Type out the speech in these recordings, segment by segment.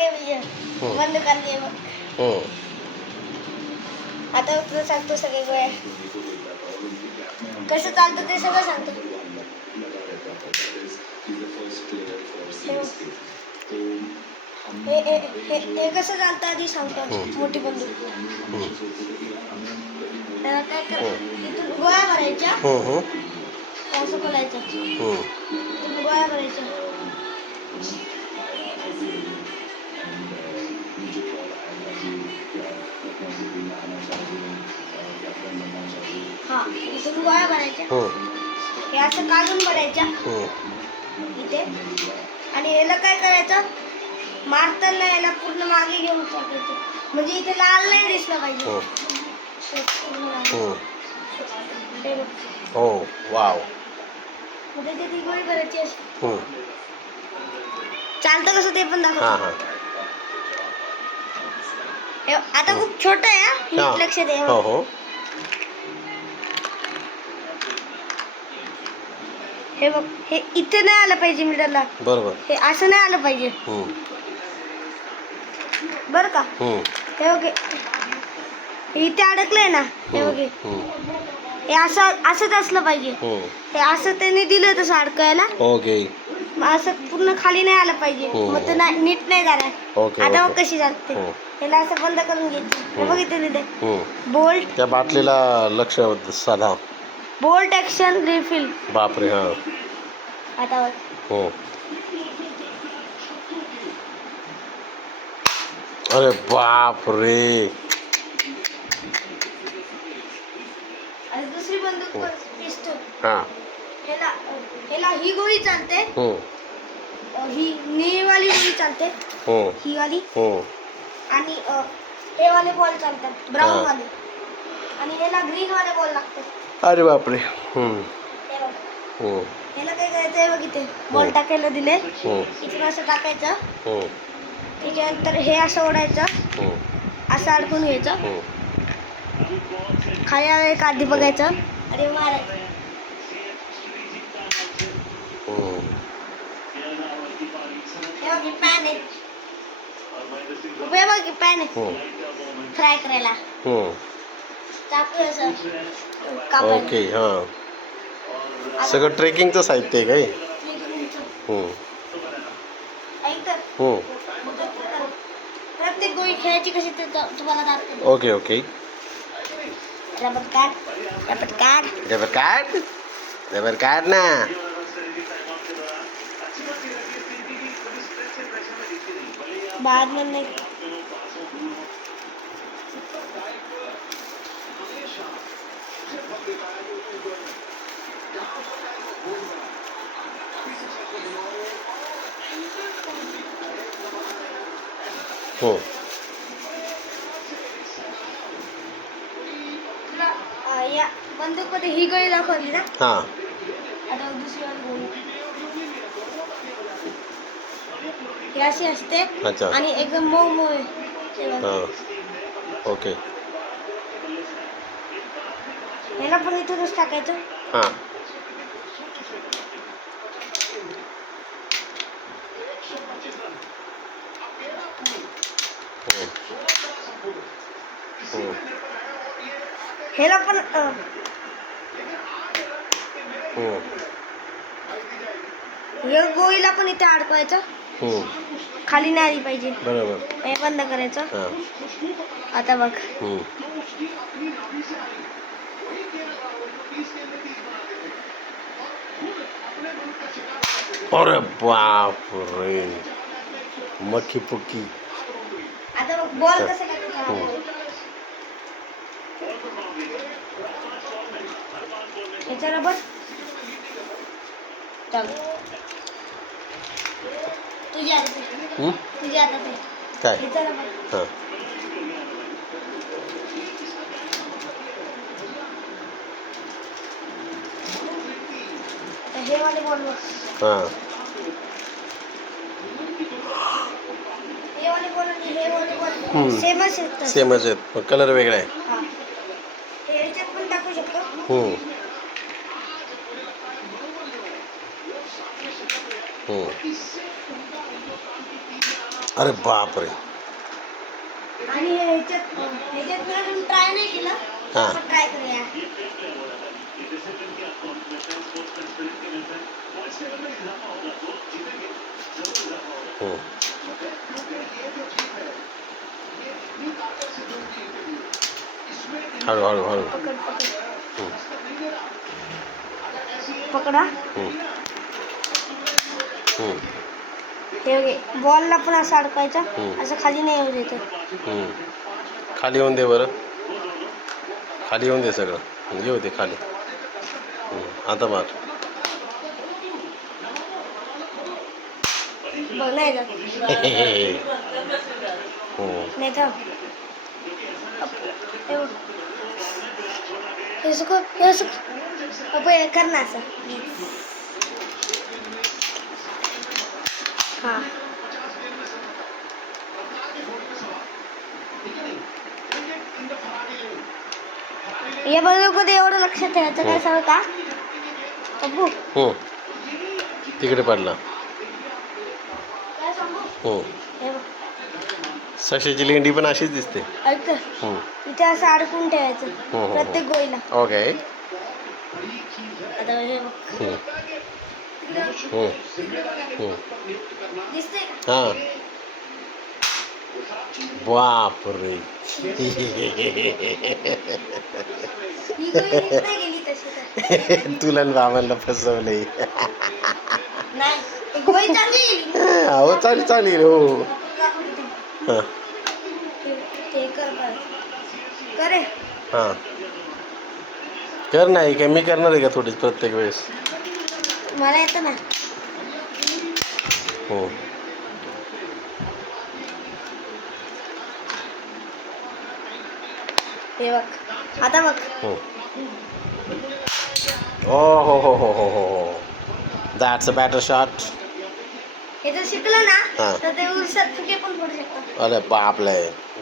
आगे भैया हो. बंद कर दिए बघ हम्म. आता तुला सांगतो सगळे गोळ्या कसं चालतं ते सगळं सांगतो हे हे हे हे कसं चालतं आधी सांगतो हम्म. मोठी बंदूक हम्म. त्याला काय कर इथून गोळ्या भरायच्या हम्म, हम्म. असं खोलायचं हम्म. इथून गोळ्या भरायच्या इथून गोळ्या भरायच्या हम्म. हे असं काढून भरायच्या हम्म. इथे आणि याला काय करायचं मारताना याला पूर्ण मागे घेऊन टाकायचं म्हणजे इथे लाल नाही दिसलं पाहिजे. हे. हे बघ. हो वाव मग त्याच्यात ही गोळी असते हम्म. चालतं कसं ते पण हा दाखव हा हे आता खूप छोट आहे हा. हा. नीट लक्ष दे हो हो हे बघ हे इथे नाही आलं पाहिजे मिडलला बरोबर हे असं नाही आलं पाहिजे हम्म. बरं का हम्म. हे बघ हे. हे इथे अडकलंय ना हे बघ हे. हम्म. हे असं असंच असलं पाहिजे हम्म. हे असं त्यांनी दिलं तसं अडकायला ओके मग असं पूर्ण खाली नाही आलं पाहिजे हो. मग ते नाही नीट नाही जाणार ओके आता मग ओके कशी जाते हो. त्याला असं बंद करून घ्यायचं हे हो. बघ इथे तिथे हम्म. बोल्ट त्या बाटलीला लक्ष साधा बोल्ट ऍक्शन रिफिल बापरे हा आता बघ. हो अरे बाप रे आणि दुसरी बंदूक हो. पिस्तूल हा ह्याला ह्याला ही गोळी चालते. अ, ही निळीवाली गोळी चालते हम्म. ही वाली हम्म. आणि अ, हे वाले बॉल चालतात ब्राऊन हा. वाले आणि ह्याला ग्रीन वाले बॉल लागतात अरे बापरे हम्म. हे बघ हम्म. ह्याला काय करायचं आहे बघ इथे बॉल टाकायला दिले हम्म. इथून असं टाकायचं हम्म. त्याच्यानंतर हे असं ओढायचं हम्म. असं अडकून घ्यायचं हम्म. खाली आलं एक आधी बघायचं आणि मारायचं हम्म. हे बघ पॅन आहे बघ पॅन आहे हम्म. फ्राय करायला हम्म. ओके हा। सगळं ट्रेकिंगचं साहित्य आहे काही? हम्म. तर हम्म. प्रत्येक गोळी खेळायची कशी ते तुम्हाला ओके ओके रबर काढ रबर कार्ड रबर कार्ड ना। बाद में हो. या बंदूकमध्ये ही गोळी दाखवली ना. हां. आता दुसरी वाली गोळी ही अशी असते. अच्छा. आणि एकदम मऊ मऊ आहे. हे बघ. हां. ओके. ह्याला पण इथूनच टाकायचं. हां. ह्याला पण. या गोळीला पण इथे अडकवायचं हम्म. खाली नाही आली पाहिजे बरोबर हे बंद करायचं हां आता बघ. अरे बाप रे। पुक्की आता बघ बॉल कसं हो. ह्याच्या रबर चालू. तुझ्या हातात आहे. काय? हां आता हे वाले बॉल बघ. हां. हे वाले बॉल आणि हे वाले बॉल हम्म. सेमच आहेत सेमच आहेत. पण कलर वेगळा आहे. हा. हे पण टाकू शकतो. हम्म. अरे बापरे आणि ह्याच्यात ह्याच्यात मी अजून ट्राय नाही केलं हा. आपण ट्राय करूया. हळू हळू हळू पकड पकड हम्म. पकडा हम्म. हे घे बॉलला पण असं अडकायचं. असं खाली नाही येऊ देत. हम्म. खाली येऊन दे बरं. खाली येऊन दे सगळं. येऊ दे खाली. आता बघ नाही जात. हे. हे हे हा या बघ कधी एवढं लक्षात ठेवायचं काय सांग का हम्म. तिकडे पडला. हे सशाची लेंडी पण अशीच दिसते ऐक. हम्म. इथे असं अडकून ठेवायचं हो, हो. प्रत्येक गोळीला ओके आता हे बघ हो. हो. हम्म. हां. बापरे. तुला बाबांना फसवले हो चालेल चालेल हो. हां. कर हां. कर नाही का मी करणार आहे का थोडीच प्रत्येक वेळेस? मला येतं ना. हो. हे बघ. आता बघ. हो. ओ हो हो हो हो हो हो. दॅट्स अ बॅटर शॉट हे जर शिकलं ना हा. तर ते उरसात फुटे पण पडू शकतात. अरे बापले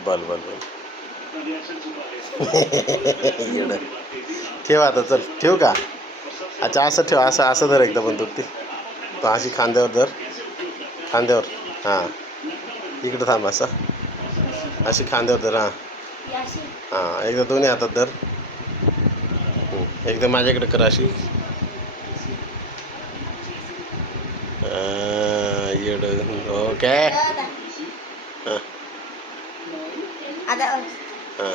बल बल बल येडं. ठेव आता चल. ठेव का? अच्छा असं ठेव असं असं धर एकदा बंदूक ती. तो अशी खांद्यावर धर. खांद्यावर हां. इकडं थांब असं. अशी खांद्यावर धर हां. ही एकदा दोन्ही हातात धर. एकदा माझ्याकडे कर अशी. येडं ओके. हां. हां.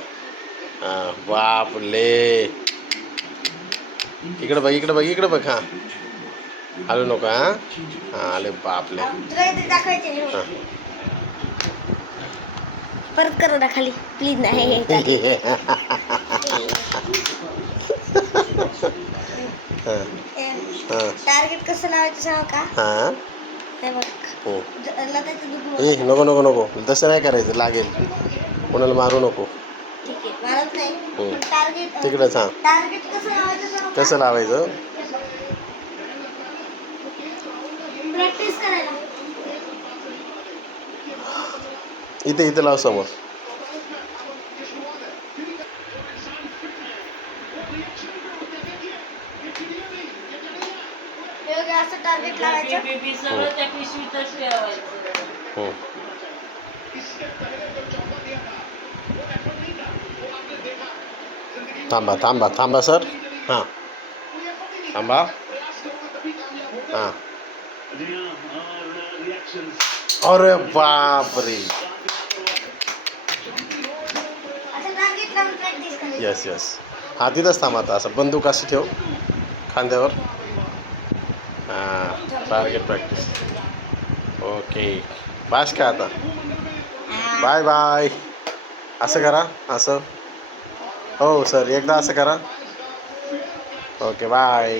हां बापले इकडं बघ इकडं बघ इकडं बघ हां. हलू नको हां. हां आले बापले. हे. परत करू ना खाली. प्लीज नाही टार्गेट कसं लावायचं सांग का? हां. हे नको नको नको. तसं नाही करायचं लागेल. कोणाला मारू नको. तिकडंच हां टार्गेट कसं लावायचं सांग कसं लावायचं इथे इथे लाव समोर हे बघ, असं टार्गेट लावायचं बेबी सगळं त्या पिशवीतच ठेवायचं हो थांबा थांबा थांबा सर हां थांबा हां अरे बापरे येस येस हा तिथंच थांबा आता. असं बंदूक अशी ठेव. खांद्यावर. हां टार्गेट प्रॅक्टिस ओके बास का आता? बाय बाय असं करा. असं हो सर. एकदा असं करा. Okay bye.